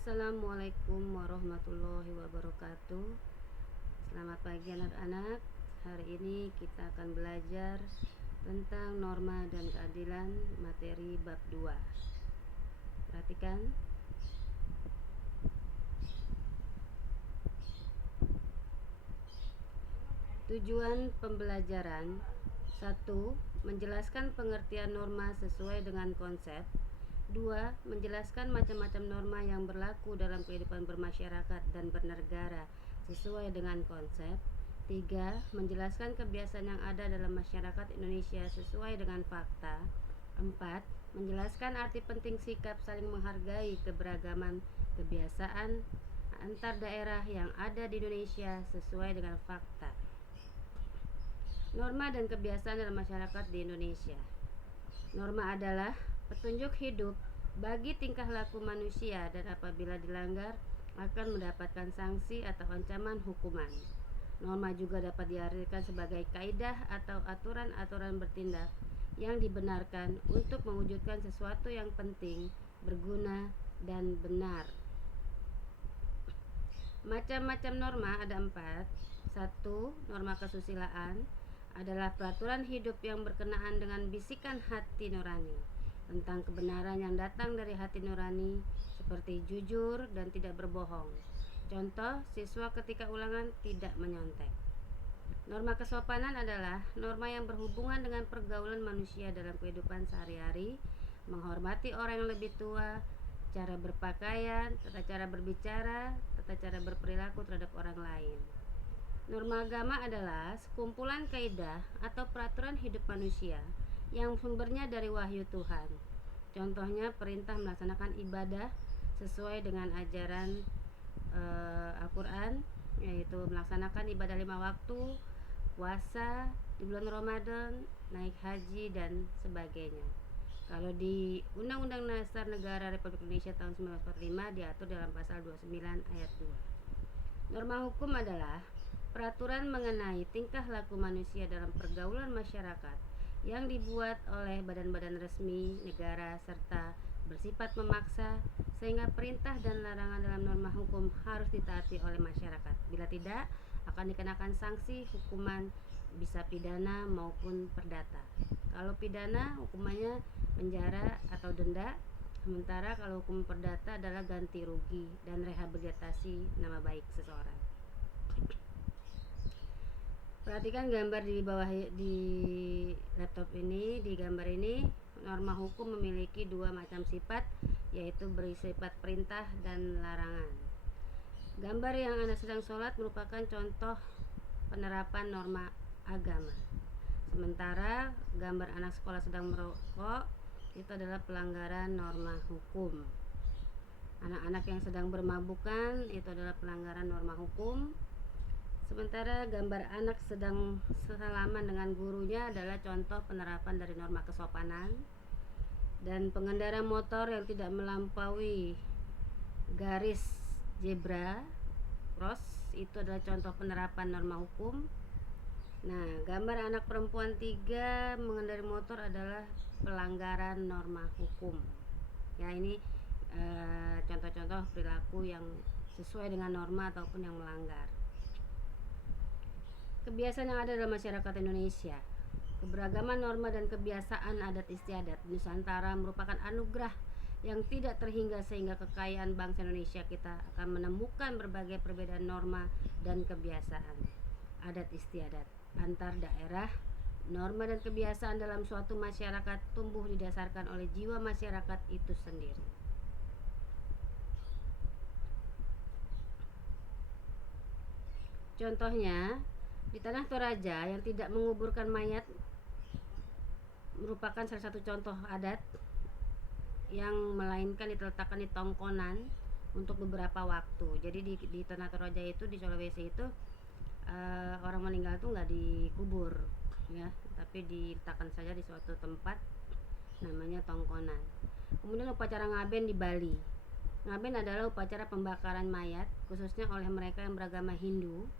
Assalamualaikum warahmatullahi wabarakatuh. Selamat pagi anak-anak. Hari ini kita akan belajar tentang norma dan keadilan materi bab 2. Perhatikan. Tujuan pembelajaran 1. Menjelaskan pengertian norma sesuai dengan konsep. 2. Menjelaskan macam-macam norma yang berlaku dalam kehidupan bermasyarakat dan bernegara sesuai dengan konsep. 3. Menjelaskan kebiasaan yang ada dalam masyarakat Indonesia sesuai dengan fakta. 4. Menjelaskan arti penting sikap saling menghargai keberagaman kebiasaan antar daerah yang ada di Indonesia sesuai dengan fakta. Norma dan kebiasaan dalam masyarakat di Indonesia. Norma adalah petunjuk hidup bagi tingkah laku manusia dan apabila dilanggar akan mendapatkan sanksi atau ancaman hukuman. Norma juga dapat diartikan sebagai kaidah atau aturan-aturan bertindak yang dibenarkan untuk mewujudkan sesuatu yang penting, berguna, dan benar. Macam-macam norma ada 4. 1. Norma kesusilaan adalah peraturan hidup yang berkenaan dengan bisikan hati nurani tentang kebenaran yang datang dari hati nurani, seperti jujur dan tidak berbohong. Contoh, siswa ketika ulangan tidak menyontek. Norma kesopanan adalah norma yang berhubungan dengan pergaulan manusia dalam kehidupan sehari-hari, menghormati orang yang lebih tua, cara berpakaian, tata cara berbicara, tata cara berperilaku terhadap orang lain. Norma agama adalah sekumpulan kaidah atau peraturan hidup manusia yang sumbernya dari wahyu Tuhan. Contohnya perintah melaksanakan ibadah sesuai dengan ajaran Al-Quran, yaitu melaksanakan ibadah 5 waktu, puasa di bulan Ramadan, naik haji, dan sebagainya. Kalau di Undang-Undang Dasar Negara Republik Indonesia tahun 1945 diatur dalam pasal 29 ayat 2. Norma hukum adalah peraturan mengenai tingkah laku manusia dalam pergaulan masyarakat yang dibuat oleh badan-badan resmi negara serta bersifat memaksa sehingga perintah dan larangan dalam norma hukum harus ditaati oleh masyarakat. Bila tidak, akan dikenakan sanksi hukuman bisa pidana maupun perdata. Kalau pidana hukumannya penjara atau denda, sementara kalau hukum perdata adalah ganti rugi dan rehabilitasi nama baik seseorang. Perhatikan gambar di bawah di laptop ini. Di gambar ini, norma hukum memiliki 2 macam sifat, yaitu bersifat perintah dan larangan. Gambar yang anak sedang sholat merupakan contoh penerapan norma agama. Sementara gambar anak sekolah sedang merokok itu adalah pelanggaran norma hukum. Anak-anak yang sedang bermabukan itu adalah pelanggaran norma hukum. Sementara gambar anak sedang salaman dengan gurunya adalah contoh penerapan dari norma kesopanan. Dan pengendara motor yang tidak melampaui garis zebra cross itu adalah contoh penerapan norma hukum. Nah, gambar anak perempuan 3 mengendarai motor adalah pelanggaran norma hukum. Ya, ini contoh-contoh perilaku yang sesuai dengan norma ataupun yang melanggar. Kebiasaan yang ada dalam masyarakat Indonesia. Keberagaman norma dan kebiasaan adat istiadat Nusantara merupakan anugerah yang tidak terhingga sehingga kekayaan bangsa Indonesia kita akan menemukan berbagai perbedaan norma dan kebiasaan adat istiadat antar daerah. Norma dan kebiasaan dalam suatu masyarakat tumbuh didasarkan oleh jiwa masyarakat itu sendiri. Contohnya, di Tanah Toraja yang tidak menguburkan mayat merupakan salah satu contoh adat yang melainkan diletakkan di tongkonan untuk beberapa waktu. Jadi di Tanah Toraja itu di Sulawesi itu orang meninggal itu nggak dikubur, ya, tapi diletakkan saja di suatu tempat namanya tongkonan. Kemudian upacara ngaben di Bali. Ngaben adalah upacara pembakaran mayat khususnya oleh mereka yang beragama Hindu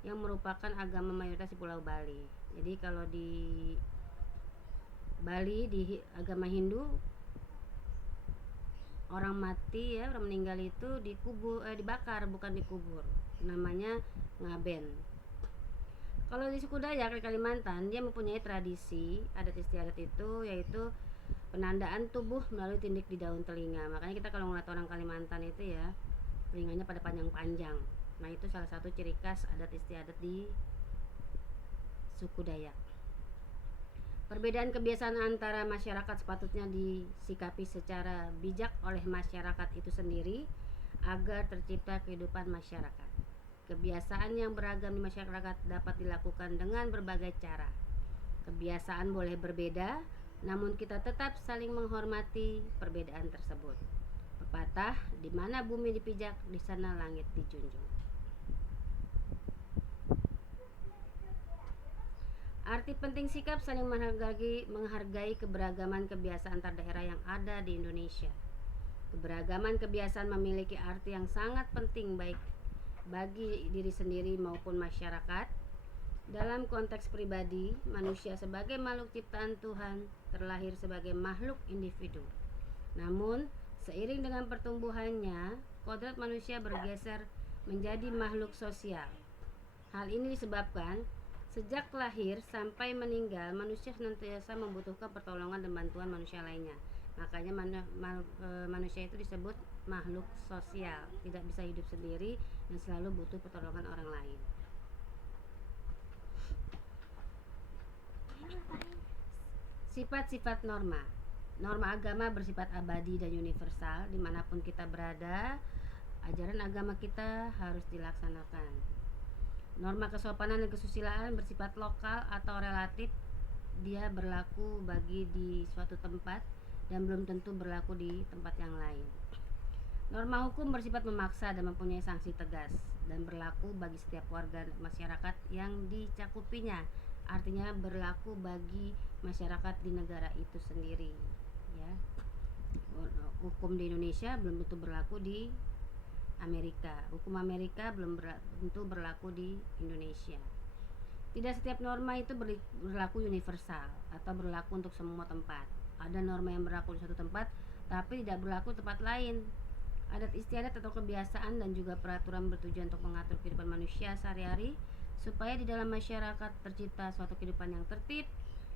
yang merupakan agama mayoritas di Pulau Bali. Jadi kalau di Bali di agama Hindu orang mati ya, orang meninggal itu dibakar bukan dikubur, namanya ngaben. Kalau di suku Dayak di Kalimantan, dia mempunyai tradisi adat istiadat itu, yaitu penandaan tubuh melalui tindik di daun telinga. Makanya kita kalau ngeliat orang Kalimantan itu ya, telinganya pada panjang-panjang. Nah itu salah satu ciri khas adat istiadat di suku Dayak. Perbedaan kebiasaan antara masyarakat sepatutnya disikapi secara bijak oleh masyarakat itu sendiri agar tercipta kehidupan masyarakat. Kebiasaan yang beragam di masyarakat dapat dilakukan dengan berbagai cara. Kebiasaan boleh berbeda, namun kita tetap saling menghormati perbedaan tersebut. Pepatah, di mana bumi dipijak, di sana langit dijunjung. Arti penting sikap saling menghargai keberagaman kebiasaan antar daerah yang ada di Indonesia. Keberagaman kebiasaan memiliki arti yang sangat penting baik bagi diri sendiri maupun masyarakat. Dalam konteks pribadi, manusia sebagai makhluk ciptaan Tuhan terlahir sebagai makhluk individu. Namun, seiring dengan pertumbuhannya, kodrat manusia bergeser menjadi makhluk sosial. Hal ini disebabkan sejak lahir sampai meninggal, manusia senantiasa membutuhkan pertolongan dan bantuan manusia lainnya. Makanya manusia itu disebut makhluk sosial, tidak bisa hidup sendiri dan selalu butuh pertolongan orang lain. Sifat-sifat norma. Norma agama bersifat abadi dan universal dimanapun kita berada. Ajaran agama kita harus dilaksanakan. Norma kesopanan dan kesusilaan bersifat lokal atau relatif. Dia berlaku bagi di suatu tempat dan belum tentu berlaku di tempat yang lain. Norma hukum bersifat memaksa dan mempunyai sanksi tegas dan berlaku bagi setiap warga masyarakat yang dicakupinya. Artinya berlaku bagi masyarakat di negara itu sendiri, ya. Hukum di Indonesia belum tentu berlaku di Amerika. Hukum Amerika belum tentu berlaku di Indonesia. Tidak setiap norma itu berlaku universal atau berlaku untuk semua tempat. Ada norma yang berlaku di satu tempat tapi tidak berlaku di tempat lain. Adat istiadat atau kebiasaan dan juga peraturan bertujuan untuk mengatur kehidupan manusia sehari-hari supaya di dalam masyarakat tercipta suatu kehidupan yang tertib,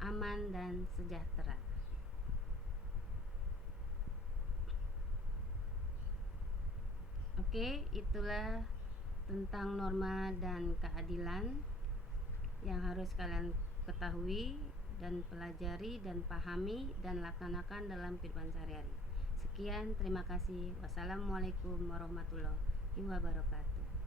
aman, dan sejahtera. Oke, itulah tentang norma dan keadilan yang harus kalian ketahui dan pelajari dan pahami dan laksanakan dalam kehidupan sehari-hari. Sekian, terima kasih. Wassalamualaikum warahmatullahi wabarakatuh.